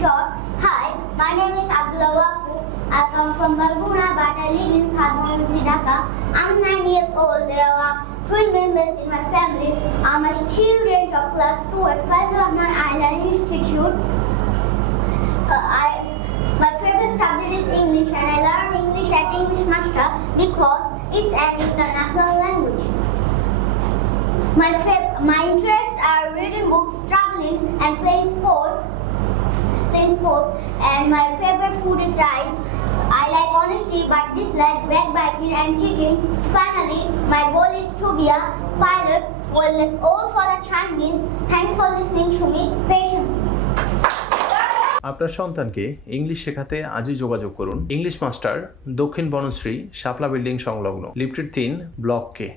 short. Hi, my name is Abdullah Wafu. I come from Malguna, but I live in South Mumbai, Dhaka. I'm 9 years old. There are 3 members in my family. I'm a student of class 2 at Faisal Rahman Island Institute. My favorite subject is English, and I learn English at English Master because it's an international language. My interests are reading books, traveling, and playing sports. And my favorite food is rice. I like honesty but dislike backbiting and cheating. Finally, my goal is to be a pilot. Well, that's all for the time being. Thanks for listening to me patiently. আপনার সন্তানকে English শেখাতে আজই যোগাযোগ করুন English master, দক্ষিণ বনশ্রী, শাপলা building সংলগ্ন, lifted 3, block কে।